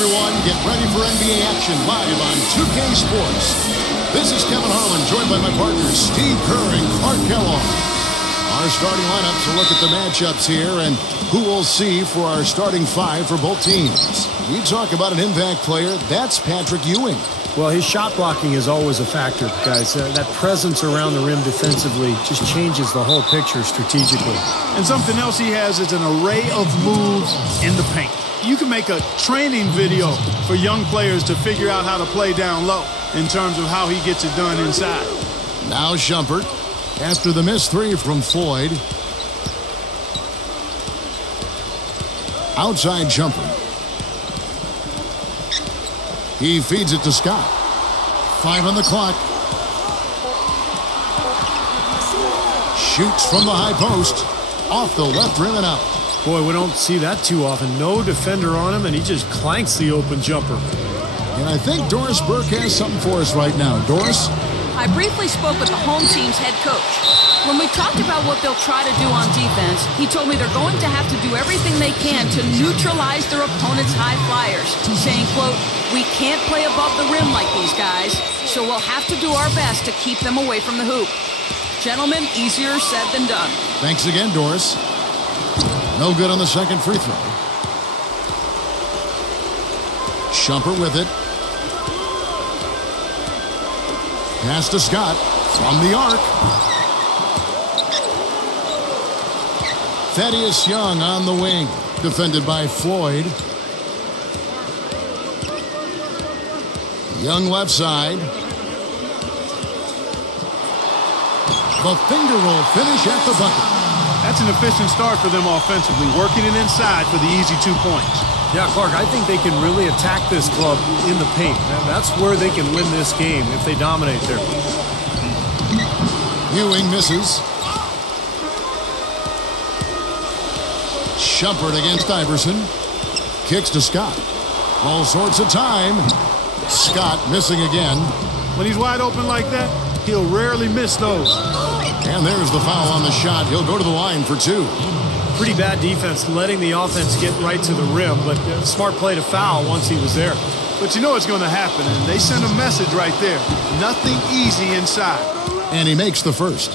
everyone. Get ready for NBA action live on 2K Sports. This is Kevin Harlan, joined by my partners Steve Kerr and Clark Kellogg. Our starting lineups will look at the matchups here and who we'll see for our starting five for both teams. We talk about an impact player. That's Patrick Ewing. Well, his shot blocking is always a factor, guys. That presence around the rim defensively just changes the whole picture strategically. And something else he has is an array of moves in the paint. You can make a training video for young players to figure out how to play down low in terms of how he gets it done inside. Now Shumpert, after the missed three from Floyd. Outside Shumpert. He feeds it to Scott. 5 on the clock. Shoots from the high post. Off the left rim and out. Boy, we don't see that too often. No defender on him, and he just clanks the open jumper. And I think Doris Burke has something for us right now. Doris? I briefly spoke with the home team's head coach. When we talked about what they'll try to do on defense, he told me they're going to have to do everything they can to neutralize their opponent's high flyers, saying, quote, "We can't play above the rim like these guys, so we'll have to do our best to keep them away from the hoop." Gentlemen, easier said than done. Thanks again, Doris. No good on the second free throw. Shumpert with it. Pass to Scott from the arc. Thaddeus Young on the wing, defended by Floyd. Young left side. The finger roll finish at the bucket. That's an efficient start for them offensively, working it inside for the easy 2 points. Yeah, Clark, I think they can really attack this club in the paint. That's where they can win this game if they dominate there. Ewing misses. Shumpert against Iverson. Kicks to Scott. All sorts of time. Scott missing again. When he's wide open like that, he'll rarely miss those. And there's the foul on the shot. He'll go to the line for 2. Pretty bad defense letting the offense get right to the rim, but smart play to foul once he was there. But you know what's going to happen, and they send a message right there. Nothing easy inside. And he makes the first.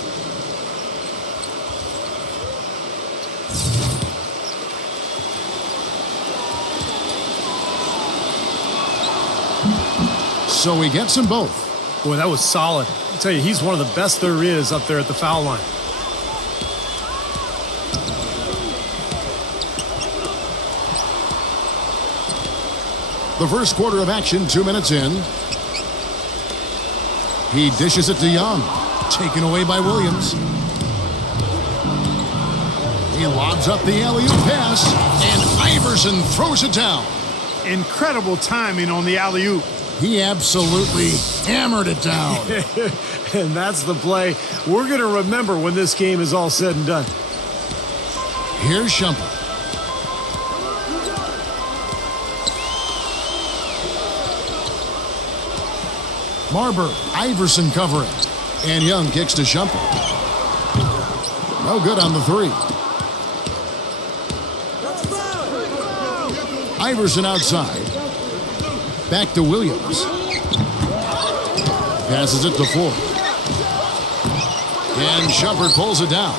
So he gets them both. Boy, that was solid. I tell you, he's one of the best there is up there at the foul line. The first quarter of action, 2 minutes in. He dishes it to Young. Taken away by Williams. He lobs up the alley-oop pass, and Iverson throws it down. Incredible timing on the alley-oop. He absolutely hammered it down. And that's the play we're going to remember when this game is all said and done. Here's Shumpert. Marber, Iverson covering. And Young kicks to Shumpert. No good on the 3. Iverson outside. Back to Williams. Passes it to Floyd. And Shumpert pulls it down.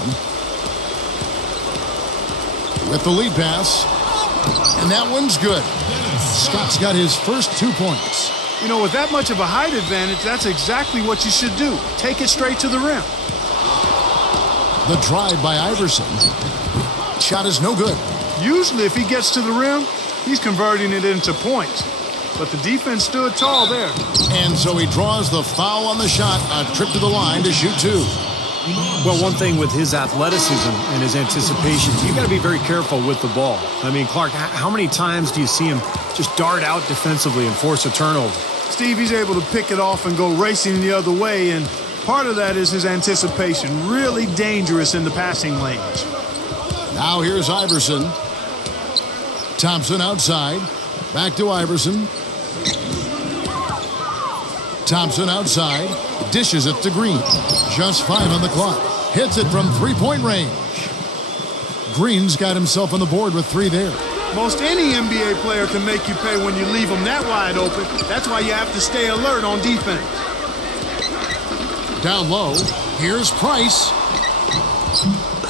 With the lead pass. And that one's good. Scott's got his first 2 points. You know, with that much of a height advantage, that's exactly what you should do. Take it straight to the rim. The drive by Iverson. Shot is no good. Usually, if he gets to the rim, he's converting it into points. But the defense stood tall there. And so he draws the foul on the shot. A trip to the line to shoot 2. Well, one thing with his athleticism and his anticipation, you got to be very careful with the ball. I mean, Clark, how many times do you see him just dart out defensively and force a turnover? Steve, he's able to pick it off and go racing the other way, and part of that is his anticipation. Really dangerous in the passing lanes. Now here's Iverson. Thompson outside. Back to Iverson. Thompson outside. Dishes it to Green. Just 5 on the clock. Hits it from three-point range. Green's got himself on the board with 3 there. Most any NBA player can make you pay when you leave them that wide open. That's why you have to stay alert on defense. Down low, here's Price.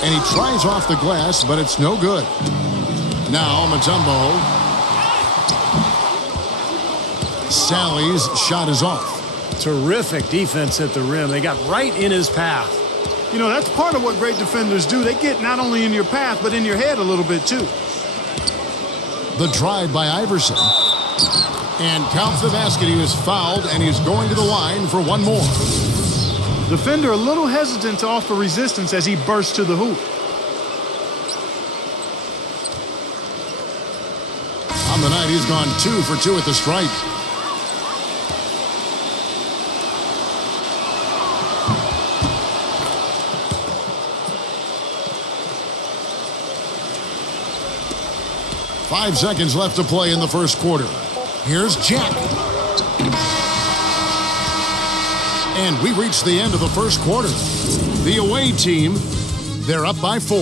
And he tries off the glass, but it's no good. Now Mutombo. Sally's shot is off. Terrific defense at the rim. They got right in his path. You know, that's part of what great defenders do. They get not only in your path, but in your head a little bit, too. The drive by Iverson. And counts the basket. He was fouled, and he's going to the line for one more. Defender a little hesitant to offer resistance as he bursts to the hoop. On the night, he's gone 2 for 2 at the stripe. Five seconds left to play in the first quarter. Here's Jack. And we reach the end of the first quarter. The away team, they're up by 4.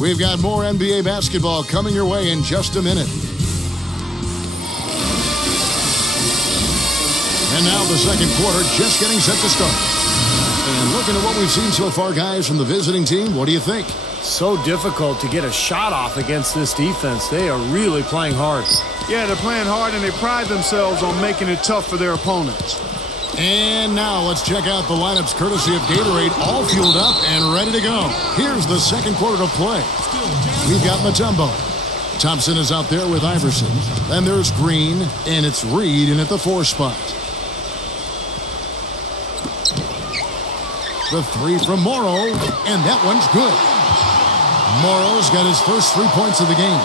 We've got more NBA basketball coming your way in just a minute. And now the second quarter just getting set to start. And looking at what we've seen so far, guys, from the visiting team, what do you think? So difficult to get a shot off against this defense. They are really playing hard. Yeah, they're playing hard, and they pride themselves on making it tough for their opponents. And now let's check out the lineups courtesy of Gatorade, all fueled up and ready to go. Here's the second quarter to play. We've got Mutombo. Thompson is out there with Iverson. Then there's Green, and it's Reed in at the 4 spot. The 3 from Morrow, and that one's good. Morrow's got his first 3 points of the game.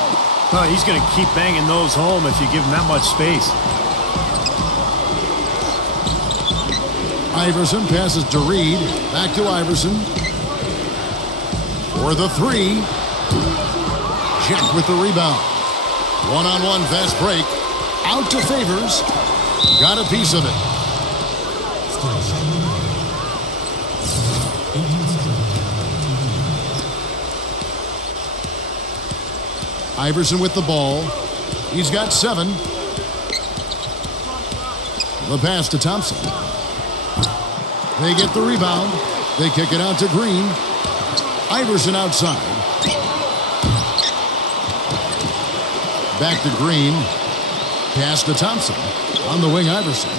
Oh, he's going to keep banging those home if you give him that much space. Iverson passes to Reed. Back to Iverson. For the 3. Jack with the rebound. One-on-one fast break. Out to Favors. Got a piece of it. Iverson with the ball. He's got 7. The pass to Thompson. They get the rebound. They kick it out to Green. Iverson outside. Back to Green. Pass to Thompson. On the wing, Iverson.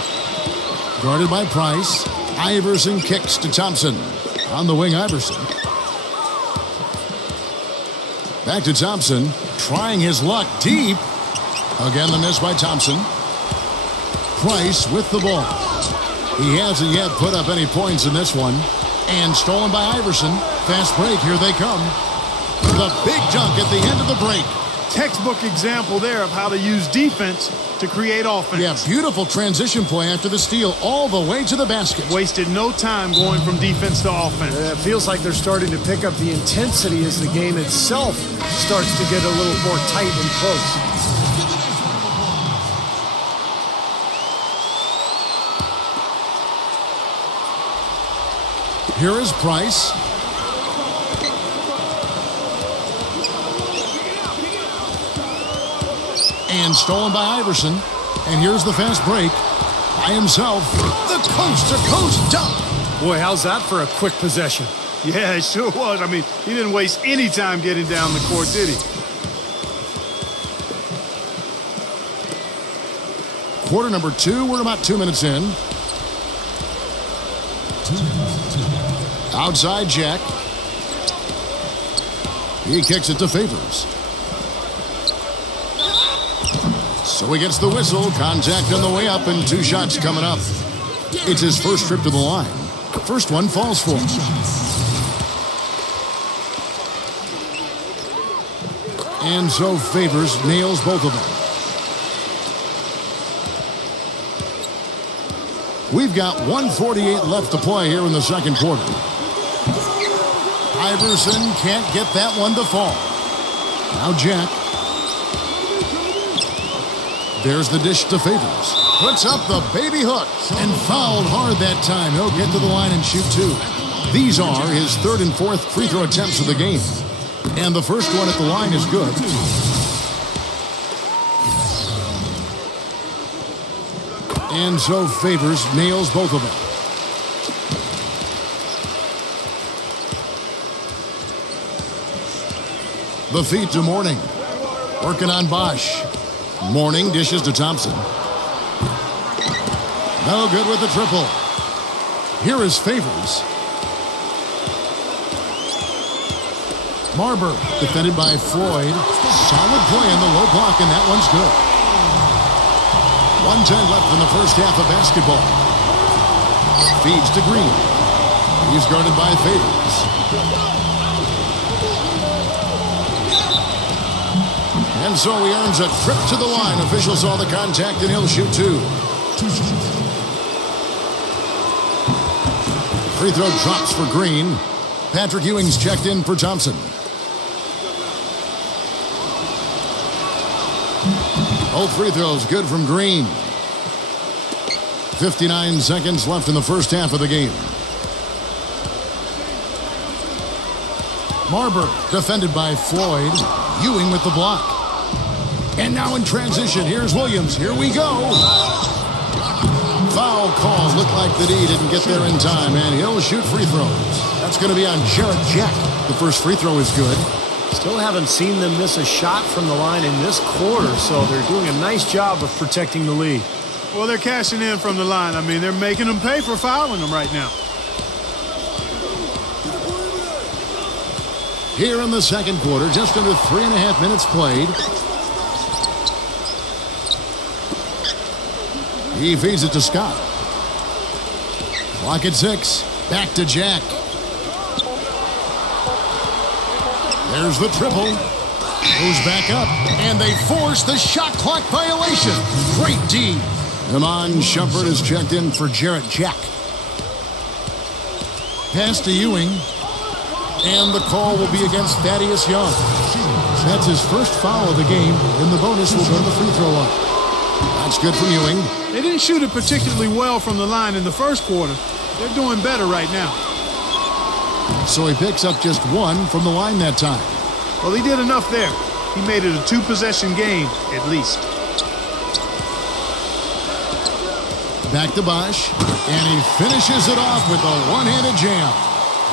Guarded by Price. Iverson kicks to Thompson. On the wing, Iverson. Back to Thompson. Trying his luck deep. Again, the miss by Thompson. Price with the ball. He hasn't yet put up any points in this one. And stolen by Iverson. Fast break. Here they come. The big dunk at the end of the break. Textbook example there of how to use defense to create offense. Yeah, beautiful transition play after the steal all the way to the basket. Wasted no time going from defense to offense. It feels like they're starting to pick up the intensity as the game itself starts to get a little more tight and close. Here is Price. And stolen by Iverson. And here's the fast break. By himself. The coast-to-coast dunk. Boy, how's that for a quick possession? Yeah, it sure was. I mean, he didn't waste any time getting down the court, did he? Quarter number 2. We're about 2 minutes in. Outside Jack. He kicks it to Favors. So he gets the whistle. Contact on the way up and 2 shots coming up. It's his first trip to the line. First one falls for him. And so Favors nails both of them. We've got 1:48 left to play here in the second quarter. Iverson can't get that one to fall. Now Jack. There's the dish to Favors. Puts up the baby hook and fouled hard that time. He'll get to the line and shoot 2. These are his 3rd and 4th free throw attempts of the game. And the first one at the line is good. And so Favors nails both of them. The feed to Mourning. Working on Bosch. Mourning dishes to Thompson. No good with the triple. Here is Favors. Marber defended by Floyd. Solid play in the low block, and that one's good. 1:10 left in the first half of basketball. Feeds to Green. He's guarded by Favors. And so he earns a trip to the line. Officials saw the contact, and he'll shoot two. Free throw drops for Green. Patrick Ewing's checked in for Thompson. Both free throws good from Green. 59 seconds left in the first half of the game. Marber defended by Floyd. Ewing with the block. And now in transition, here's Williams. Here we go. Foul call. Looked like the D didn't get there in time, and he'll shoot free throws. That's going to be on Jarrett Jack. The first free throw is good. Still haven't seen them miss a shot from the line in this quarter, so they're doing a nice job of protecting the lead. Well, they're cashing in from the line. I mean, they're making them pay for fouling them right now. Here in the second quarter, just under 3.5 minutes played. He feeds it to Scott. Clock at 6. Back to Jack. There's the triple. Goes back up. And they force the shot clock violation. Great D. Iman Shumpert is checked in for Jarrett Jack. Pass to Ewing. And the call will be against Thaddeus Young. That's his first foul of the game. And the bonus will go to the free throw line. That's good from Ewing. They didn't shoot it particularly well from the line in the first quarter. They're doing better right now. So he picks up just one from the line that time. Well, he did enough there. He made it a two-possession game, at least. Back to Bosch. And he finishes it off with a one-handed jam.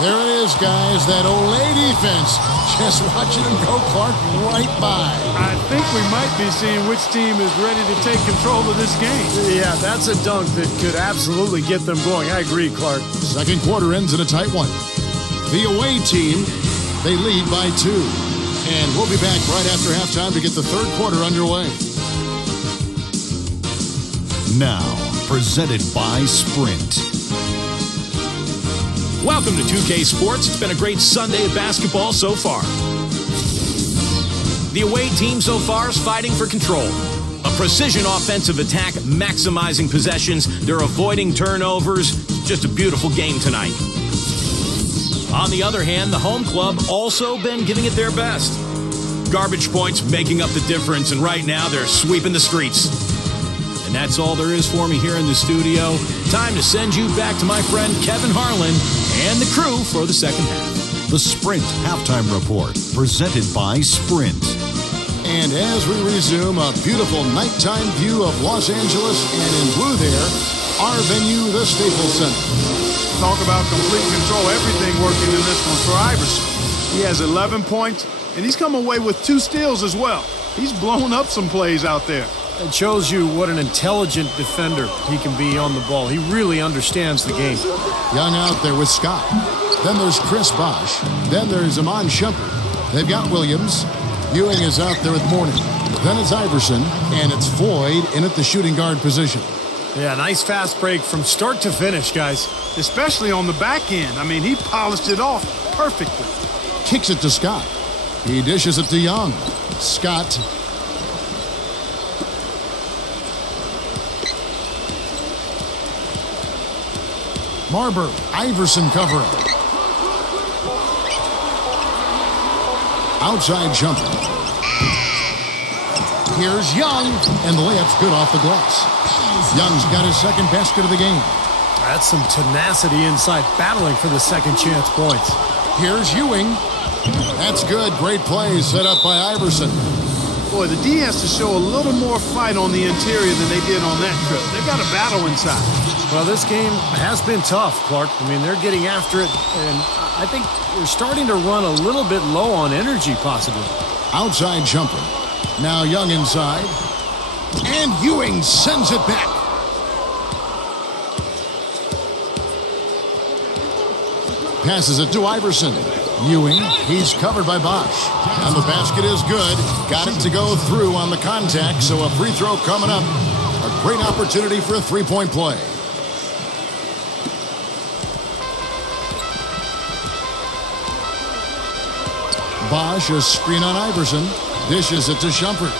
There it is, guys. That Olay defense. Just watching him go, Clark, right by. I think we might be seeing which team is ready to take control of this game. Yeah, that's a dunk that could absolutely get them going. I agree, Clark. Second quarter ends in a tight one. The away team, they lead by 2. And we'll be back right after halftime to get the third quarter underway. Now, presented by Sprint. Welcome to 2K Sports. It's been a great Sunday of basketball so far. The away team so far is fighting for control. A precision offensive attack, maximizing possessions. They're avoiding turnovers. Just a beautiful game tonight. On the other hand, the home club also been giving it their best. Garbage points making up the difference, and right now they're sweeping the streets. And that's all there is for me here in the studio. Time to send you back to my friend Kevin Harlan and the crew for the second half. The Sprint Halftime Report, presented by Sprint. And as we resume a beautiful nighttime view of Los Angeles, and in blue there, our venue, the Staples Center. Talk about complete control. Everything working in this one for Iverson. He has 11 points, and he's come away with 2 steals as well. He's blown up some plays out there. It shows you what an intelligent defender he can be on the ball. He really understands the game. Young out there with Scott. Then there's Chris Bosch. Then there's Iman Shumpert. They've got Williams. Ewing is out there with Mourning. Then it's Iverson. And it's Floyd in at the shooting guard position. Yeah, nice fast break from start to finish, guys. Especially on the back end. I mean, he polished it off perfectly. Kicks it to Scott. He dishes it to Young. Scott. Marber, Iverson covering. Outside jumper. Here's Young, and the layup's good off the glass. Young's got his second basket of the game. That's some tenacity inside, battling for the second chance points. Here's Ewing. That's good. Great play set up by Iverson. Boy, the D has to show a little more fight on the interior than they did on that trip. They've got a battle inside. Well, this game has been tough, Clark. I mean, they're getting after it, and I think they're starting to run a little bit low on energy, possibly. Outside jumper. Now Young inside. And Ewing sends it back. Passes it to Iverson. Ewing, he's covered by Bosch. And the basket is good. Got it to go through on the contact, so a free throw coming up. A great opportunity for a three-point play. Bosch, a screen on Iverson. Dishes it to Shumpert.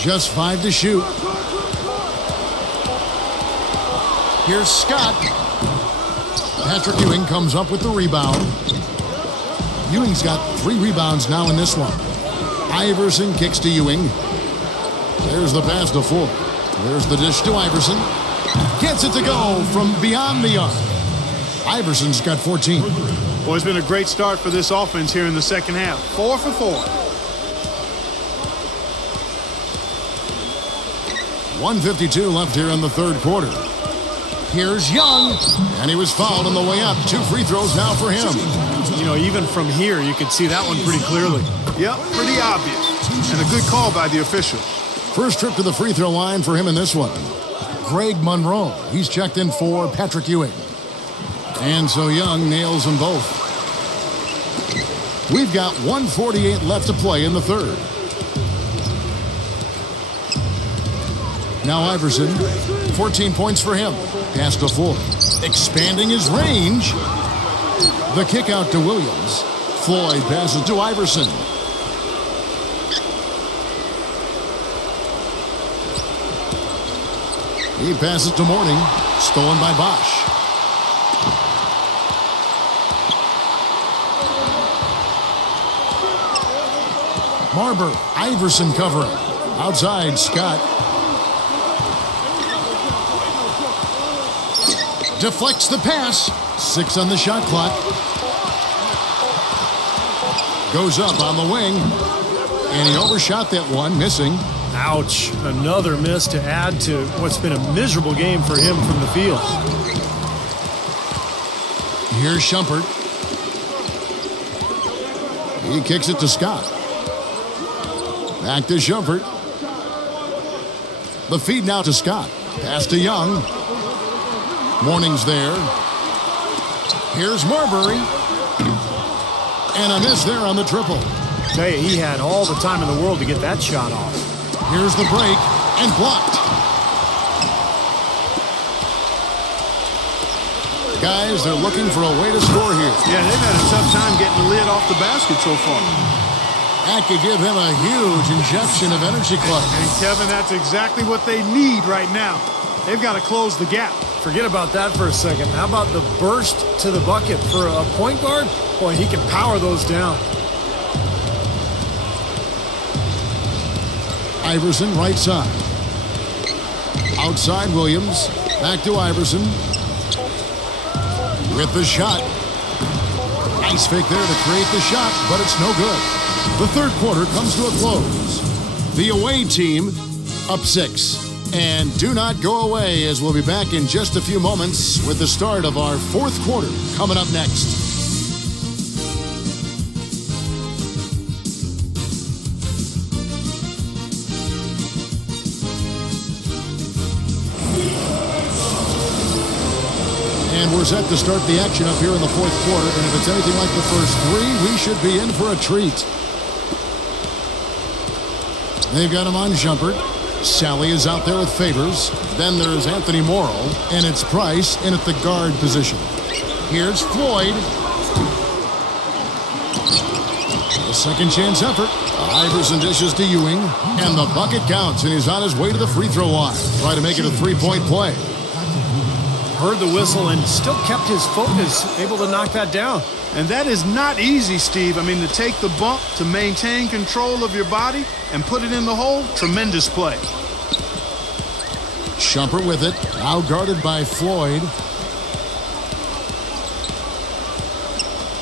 Just 5 to shoot. Here's Scott. Patrick Ewing comes up with the rebound. Ewing's got 3 rebounds now in this one. Iverson kicks to Ewing. There's the pass to Ford. There's the dish to Iverson. Gets it to go from beyond the arc. Iverson's got 14. Boy, it's been a great start for this offense here in the second half. 4 for 4. 1:52 left here in the third quarter. Here's Young, and he was fouled on the way up. 2 free throws now for him. You know, even from here, you could see that one pretty clearly. Yep, pretty obvious. And a good call by the official. First trip to the free throw line for him in this one. Greg Monroe, he's checked in for Patrick Ewing. And so Young nails them both. We've got 1:48 left to play in the third. Now Iverson, 14 points for him. Pass to Ford, expanding his range. The kick out to Williams. Floyd passes to Iverson. He passes to Mourning. Stolen by Bosch. Marber, Iverson covering. Outside, Scott. Deflects the pass. 6 on the shot clock. Goes up on the wing. And he overshot that one, missing. Ouch. Another miss to add to what's been a miserable game for him from the field. Here's Shumpert. He kicks it to Scott. Back to Shumpert. The feed now to Scott. Pass to Young. Mourning's there. Here's Marbury. And a miss there on the triple. Tell you, he had all the time in the world to get that shot off. Here's the break, and blocked. Guys, they're looking for a way to score here. Yeah, they've had a tough time getting the lid off the basket so far. That could give him a huge injection of energy, Clark. And Kevin, that's exactly what they need right now. They've got to close the gap. Forget about that for a second. How about the burst to the bucket for a point guard? Boy, he can power those down. Iverson, right side. Outside, Williams. Back to Iverson. With the shot. Nice fake there to create the shot, but it's no good. The third quarter comes to a close. The away team up 6. And do not go away, as we'll be back in just a few moments with the start of our fourth quarter coming up next. And we're set to start the action up here in the fourth quarter. And if it's anything like the first 3, we should be in for a treat. They've got him on Shumpert. Sally is out there with Favors. Then there's Anthony Morrow. And it's Price in at the guard position. Here's Floyd. A second chance effort. Iverson dishes to Ewing. And the bucket counts. And he's on his way to the free throw line. Try to make it a 3-point play. Heard the whistle and still kept his focus, able to knock that down. And that is not easy, Steve. I mean, to take the bump, to maintain control of your body, and put it in the hole, tremendous play. Shumpert with it, now guarded by Floyd.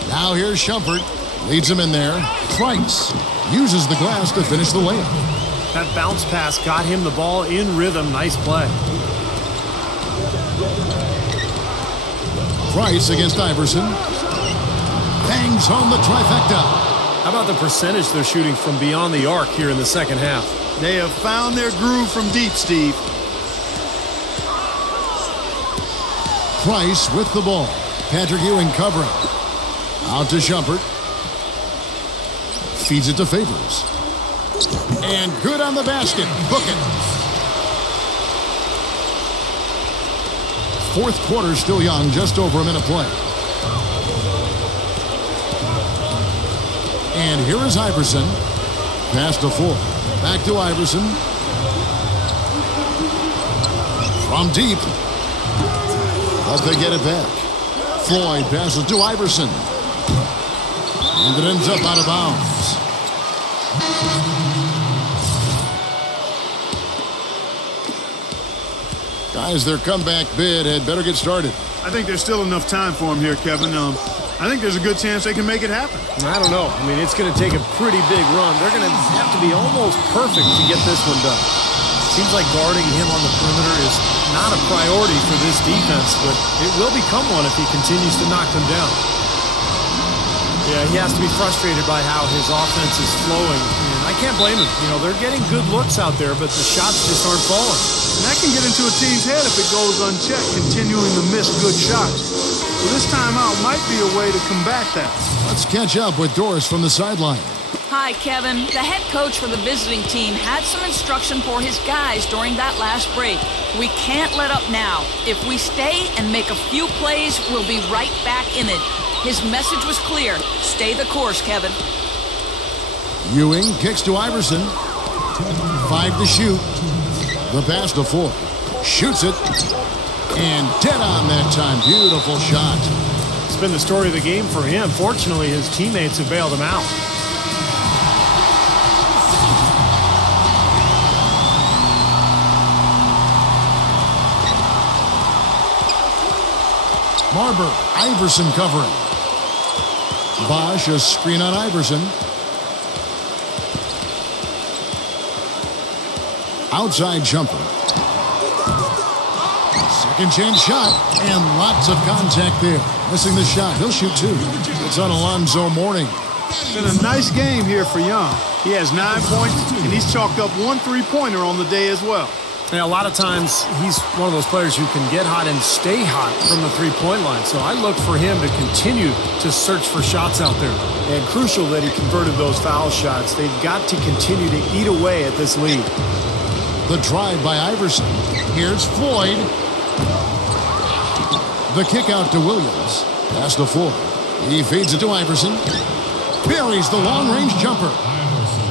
Now here's Shumpert. Leads him in there. Price uses the glass to finish the layup. That bounce pass got him the ball in rhythm. Nice play. Price against Iverson. Bangs home the trifecta. How about the percentage they're shooting from beyond the arc here in the second half? They have found their groove from deep, Steve. Price with the ball. Patrick Ewing covering. Out to Shumpert. Feeds it to Favors. And good on the basket. Book it. Fourth quarter still young. Just over a minute play. And here is Iverson. Pass to Ford. Back to Iverson. From deep. But they get it back. Floyd passes to Iverson. And it ends up out of bounds. Guys, their comeback bid had better get started. I think there's still enough time for him here, Kevin. I think there's a good chance they can make it happen. I don't know. I mean, it's going to take a pretty big run. They're going to have to be almost perfect to get this one done. Seems like guarding him on the perimeter is not a priority for this defense, but it will become one if he continues to knock them down. Yeah, he has to be frustrated by how his offense is flowing. And I can't blame him. You know, they're getting good looks out there, but the shots just aren't falling. And that can get into a team's head if it goes unchecked, continuing to miss good shots. So this timeout might be a way to combat that. Let's catch up with Doris from the sideline. Hi, Kevin. The head coach for the visiting team had some instruction for his guys during that last break. We can't let up now. If we stay and make a few plays, we'll be right back in it. His message was clear. Stay the course, Kevin. Ewing kicks to Iverson. 5 to shoot. The pass to Ford. Shoots it. And dead on that time. Beautiful shot. It's been the story of the game for him. Fortunately, his teammates have bailed him out. Marber, Iverson covering. Bosch, a screen on Iverson. Outside jumper. Second chance shot, and lots of contact there. Missing the shot. He'll shoot 2. It's on Alonzo Mourning. It's been a nice game here for Young. He has 9 points, and he's chalked up 1 3-pointer on the day as well. Yeah, a lot of times he's one of those players who can get hot and stay hot from the three-point line. So I look for him to continue to search for shots out there. And crucial that he converted those foul shots. They've got to continue to eat away at this lead. The drive by Iverson. Here's Floyd. The kick out to Williams. Pass to Ford. He feeds it to Iverson. Buries the long-range jumper.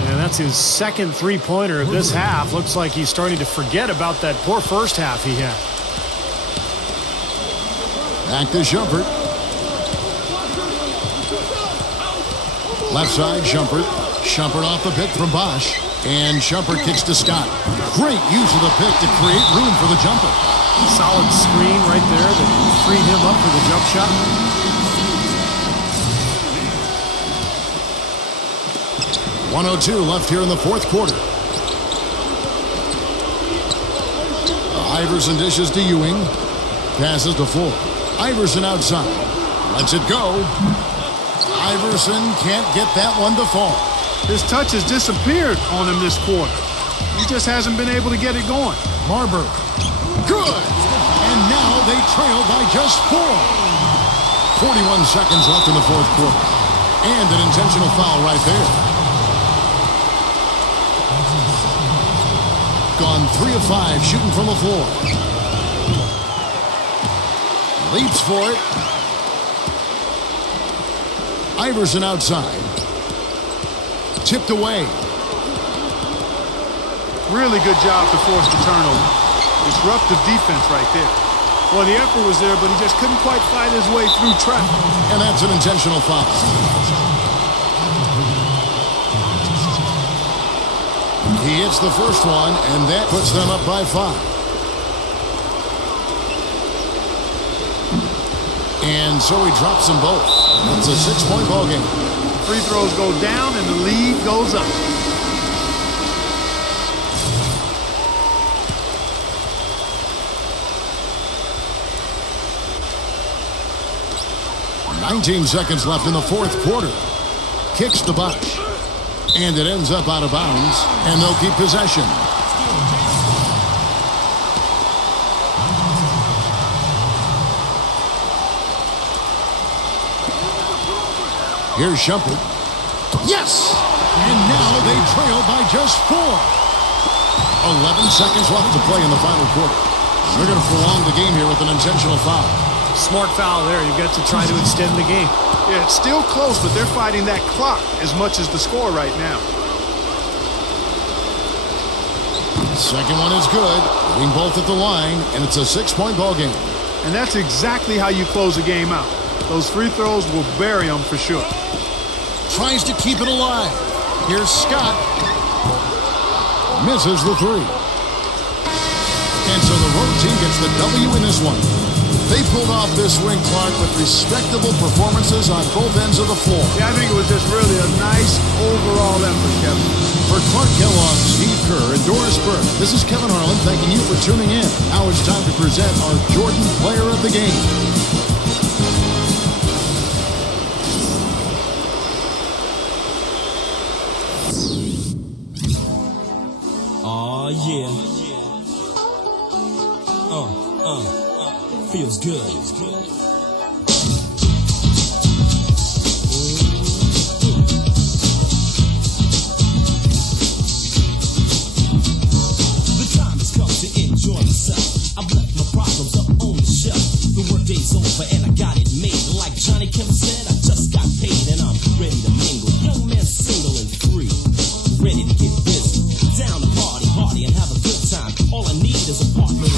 And that's his second three-pointer of this half. Looks like he's starting to forget about that poor first half he had. Back to Shumpert. Left side, Shumpert. Shumpert off the pick from Bosch. And Shumpert kicks to Scott. Great use of the pick to create room for the jumper. Solid screen right there that freed him up for the jump shot. 1:02 left here in the fourth quarter. Iverson dishes to Ewing. Passes to Ford. Iverson outside. Lets it go. Iverson can't get that one to fall. His touch has disappeared on him this quarter. He just hasn't been able to get it going. Marber. Good. And now they trail by just 4. 41 seconds left in the fourth quarter. And an intentional foul right there. Gone 3 of 5 shooting from the floor. Leaps for it. Iverson outside. Tipped away. Really good job to force the turnover. Disruptive defense right there. Well, the effort was there, but he just couldn't quite fight his way through traffic. And that's an intentional foul. He hits the first one, and that puts them up by 5. And so he drops them both. It's a 6-point ball game. Free throws go down and the lead goes up. "19 seconds left in the fourth quarter. Kicks to Bosch. And it ends up out of bounds, and they'll keep possession. Here's Shumpert. Yes! And now they trail by just 4. 11 seconds left to play in the final quarter. They're going to prolong the game here with an intentional foul. Smart foul there. You've got to try to extend the game. Yeah, it's still close, but they're fighting that clock as much as the score right now. Second one is good. Hitting both at the line, and it's a 6-point ball game. And that's exactly how you close a game out. Those free throws will bury them for sure. Tries to keep it alive. Here's Scott. Misses the 3. And so the road team gets the W in this one. They pulled off this win, Clark, with respectable performances on both ends of the floor. Yeah, I think it was just really a nice overall effort, Kevin. For Clark Kellogg, Steve Kerr, and Doris Burke, this is Kevin Harlan thanking you for tuning in. Now it's time to present our Jordan Player of the Game. Aw, yeah. Feels good. The time has come to enjoy myself. I've left my problems up on the shelf. The workday's over and I got it made. Like Johnny Kemp said, I just got paid and I'm ready to mingle. Young man, single and free, ready to get busy. Down to party and have a good time. All I need is a partner.